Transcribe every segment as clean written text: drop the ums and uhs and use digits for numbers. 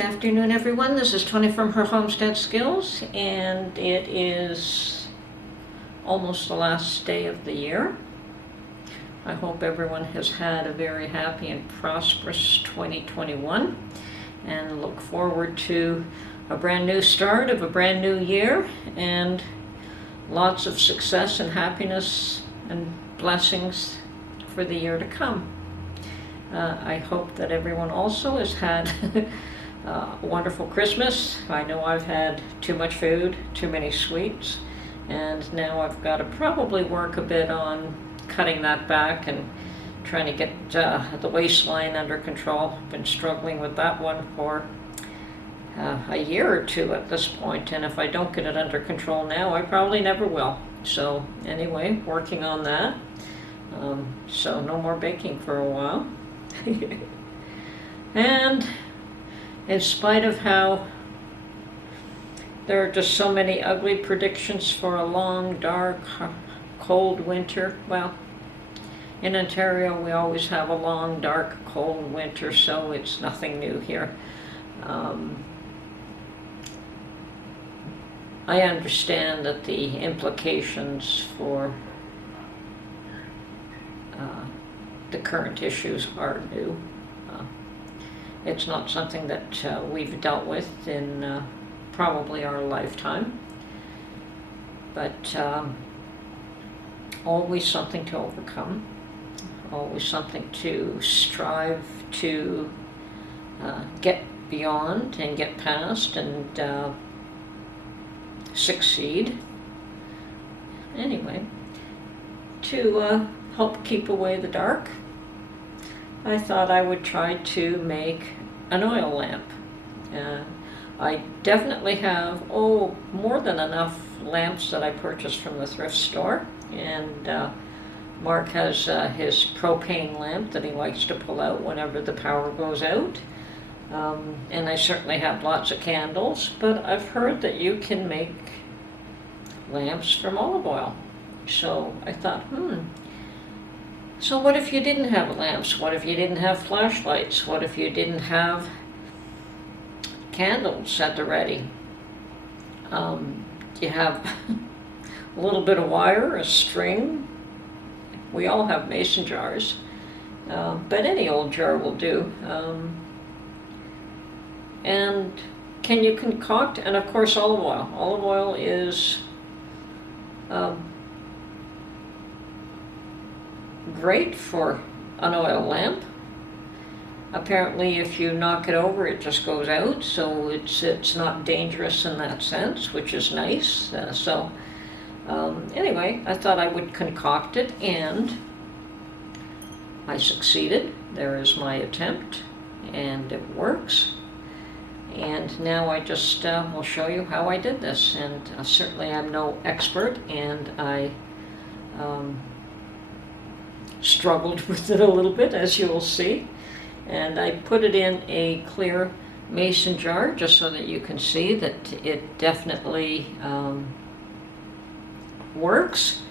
afternoon, everyone. This is Tony from her Homestead Skills, and it is almost the last day of the year. I hope everyone has had a very happy and prosperous 2021 and look forward to a brand new start of a brand new year and lots of success and happiness and blessings for the year to come. I hope that everyone also has had a wonderful Christmas. I know I've had too much food, too many sweets, and now I've got to probably work a bit on cutting that back and trying to get the waistline under control. I've been struggling with that one for a year or two at this point, and if I don't get it under control now, I probably never will. So anyway, working on that. So no more baking for a while. And in spite of how there are just so many ugly predictions for a long, dark, cold winter, well, in Ontario we always have a long, dark, cold winter, so it's nothing new here. I understand that the implications for the current issues are new. It's not something that we've dealt with in probably our lifetime, but always something to overcome, always something to strive to get beyond and get past and succeed. Anyway, to help keep away the dark, I thought I would try to make an oil lamp. I definitely have, more than enough lamps that I purchased from the thrift store, and Mark has his propane lamp that he likes to pull out whenever the power goes out. And I certainly have lots of candles, but I've heard that you can make lamps from olive oil. So I thought, so what if you didn't have lamps? What if you didn't have flashlights? What if you didn't have candles at the ready? You have a little bit of wire, a string. We all have mason jars, but any old jar will do. And can you concoct, and of course olive oil. Olive oil is great for an oil lamp. Apparently if you knock it over it just goes out, so it's not dangerous in that sense, which is nice. Anyway, I thought I would concoct it, and I succeeded. There is my attempt, and it works. And now I just will show you how I did this, and certainly I'm no expert, and I struggled with it a little bit, as you'll see, and I put it in a clear mason jar just so that you can see that it definitely works.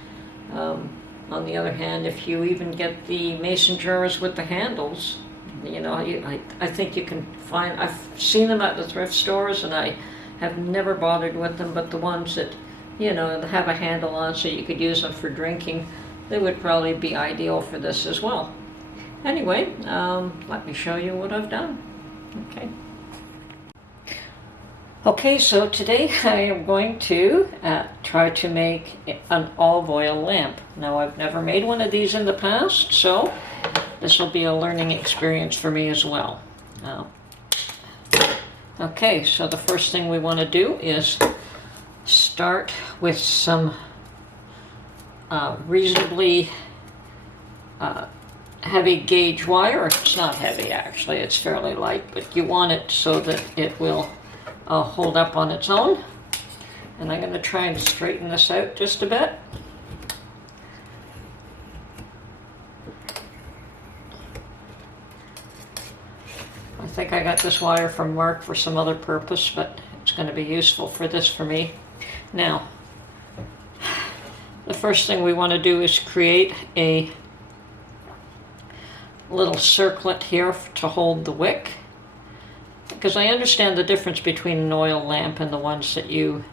On the other hand, if you even get the mason jars with the handles, you know, I think you can find, I've seen them at the thrift stores and I have never bothered with them, but the ones that, you know, have a handle on so you could use them for drinking, they would probably be ideal for this as well. Anyway, let me show you what I've done. Okay, so today I am going to try to make an olive oil lamp. Now, I've never made one of these in the past, so this will be a learning experience for me as well. Okay, so the first thing we want to do is start with some reasonably heavy gauge wire. It's not heavy actually, it's fairly light, but you want it so that it will hold up on its own. And I'm going to try and straighten this out just a bit. I think I got this wire from Mark for some other purpose, but it's going to be useful for this for me. Now, the first thing we want to do is create a little circlet here to hold the wick. because I understand the difference between an oil lamp and the ones that you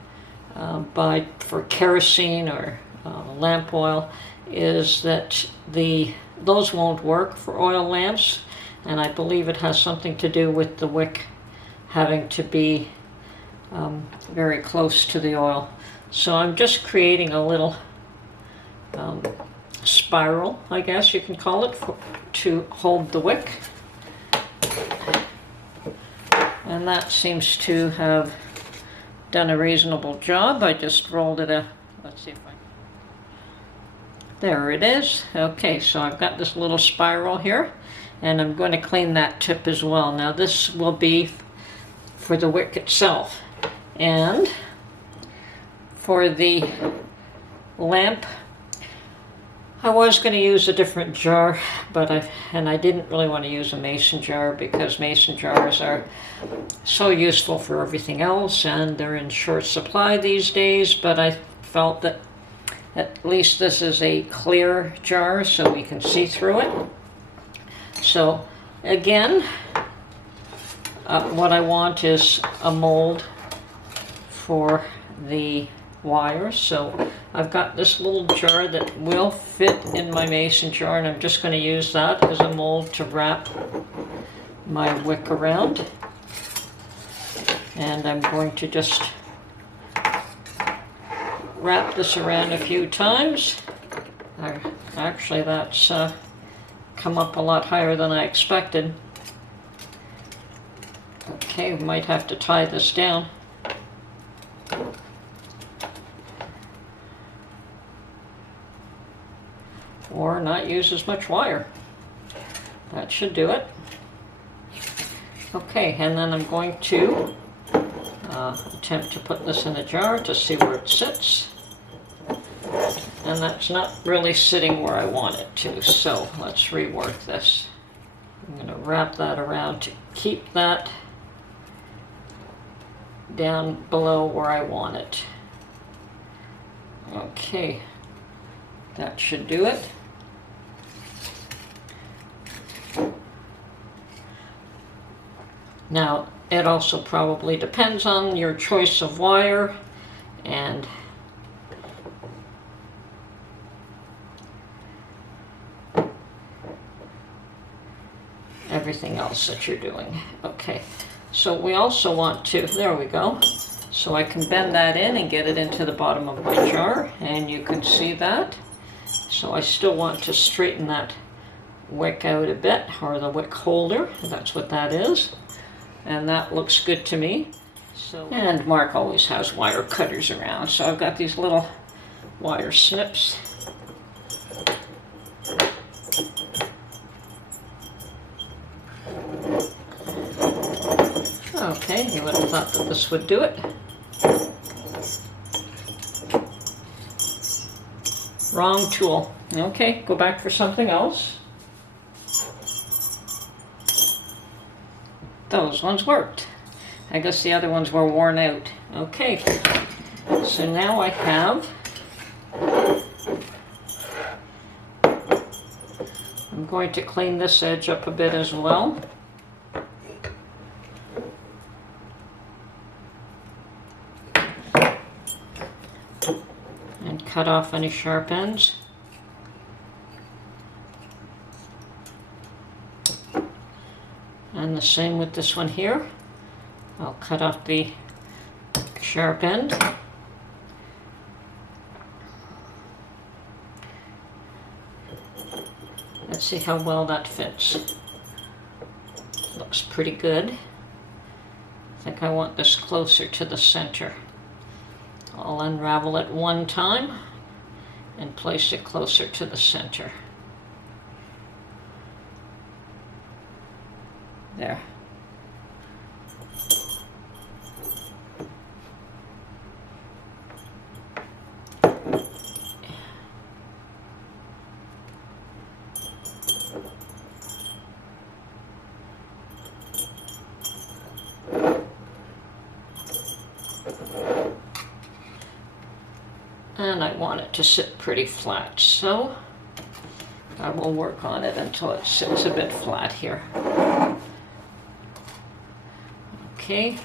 buy for kerosene or lamp oil, is that those won't work for oil lamps, and I believe it has something to do with the wick having to be very close to the oil. So I'm just creating a little spiral, I guess you can call it, to hold the wick. And that seems to have done a reasonable job. I just rolled it let's see if I... There it is. Okay, so I've got this little spiral here, and I'm going to clean that tip as well. Now this will be for the wick itself. And for the lamp, I was going to use a different jar, but I didn't really want to use a mason jar because mason jars are so useful for everything else and they're in short supply these days. But I felt that at least this is a clear jar so we can see through it. So again, what I want is a mold for the wires. So I've got this little jar that will fit in my mason jar, and I'm just going to use that as a mold to wrap my wick around. And I'm going to just wrap this around a few times. Actually, that's come up a lot higher than I expected. Okay, we might have to tie this down. Or not use as much wire. That should do it. Okay, and then I'm going to attempt to put this in a jar to see where it sits. And that's not really sitting where I want it to, so let's rework this. I'm going to wrap that around to keep that down below where I want it. Okay, that should do it. Now, it also probably depends on your choice of wire and everything else that you're doing. Okay, so we also want to, there we go. So I can bend that in and get it into the bottom of my jar, and you can see that. So I still want to straighten that wick out a bit, or the wick holder, that's what that is. And that looks good to me. So, and Mark always has wire cutters around, so I've got these little wire snips. Okay, you would have thought that this would do it. Wrong tool. Okay, go back for something else. Those ones worked. I guess the other ones were worn out. Okay, so now I have, I'm going to clean this edge up a bit as well. And cut off any sharp ends. And the same with this one here. I'll cut off the sharp end. Let's see how well that fits. Looks pretty good. I think I want this closer to the center. I'll unravel it one time and place it closer to the center. There. And I want it to sit pretty flat, so I will work on it until it sits a bit flat here. Okay,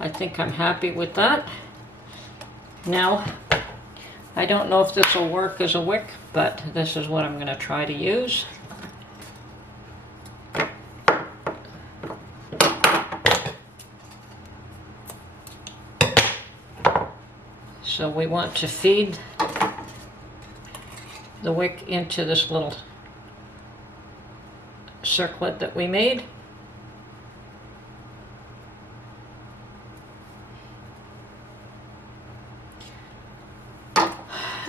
I think I'm happy with that. Now, I don't know if this will work as a wick, but this is what I'm going to try to use. So we want to feed the wick into this little circlet that we made.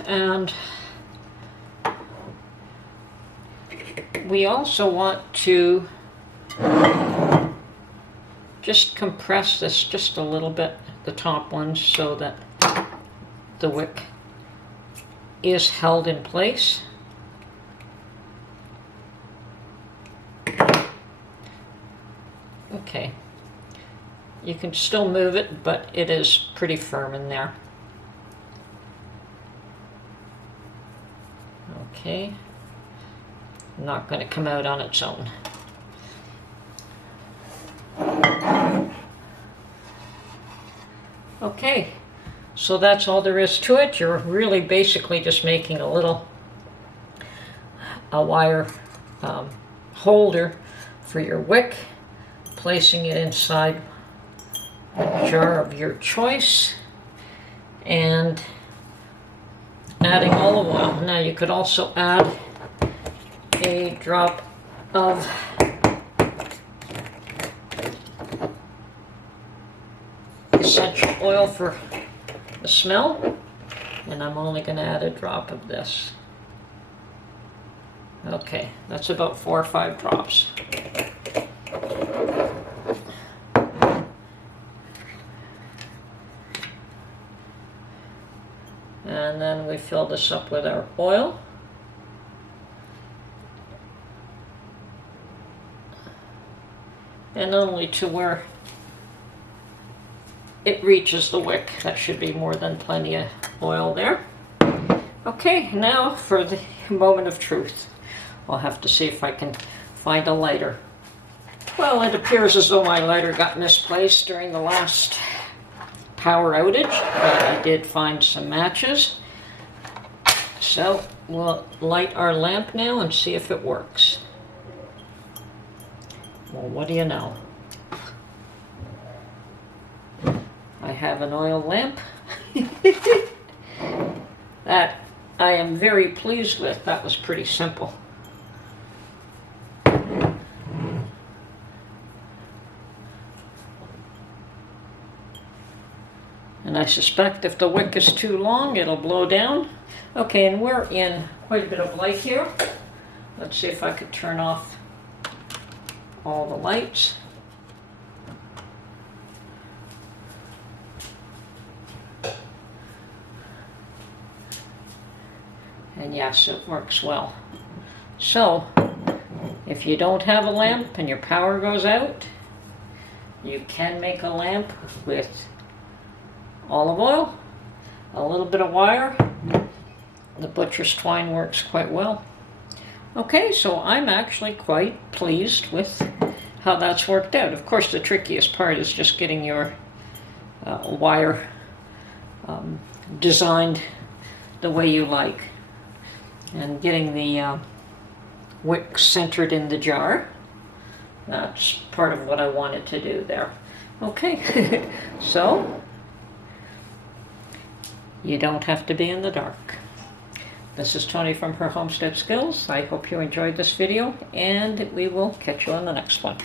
And we also want to just compress this just a little bit, the top one, so that the wick is held in place. Okay, you can still move it, but it is pretty firm in there. Okay, not going to come out on its own. Okay, so that's all there is to it. You're really basically just making a wire holder for your wick, placing it inside a jar of your choice, and adding olive oil. Now you could also add a drop of essential oil for the smell, and I'm only going to add a drop of this. Okay, that's about 4 or 5 drops. And then we fill this up with our oil. And only to where it reaches the wick. That should be more than plenty of oil there. Okay, now for the moment of truth. I'll have to see if I can find a lighter. Well, it appears as though my lighter got misplaced during the last power outage, but I did find some matches. So we'll light our lamp now and see if it works. Well, what do you know? I have an oil lamp that I am very pleased with. That was pretty simple. And I suspect if the wick is too long, it'll blow down. Okay, and we're in quite a bit of light here. Let's see if I could turn off all the lights. And yes, it works well. So, if you don't have a lamp and your power goes out, you can make a lamp with olive oil, a little bit of wire. The butcher's twine works quite well. Okay, so I'm actually quite pleased with how that's worked out. Of course, the trickiest part is just getting your wire designed the way you like, and getting the wick centered in the jar. That's part of what I wanted to do there. Okay, so you don't have to be in the dark. This is Tony from her Homestead Skills. I hope you enjoyed this video, and we will catch you on the next one.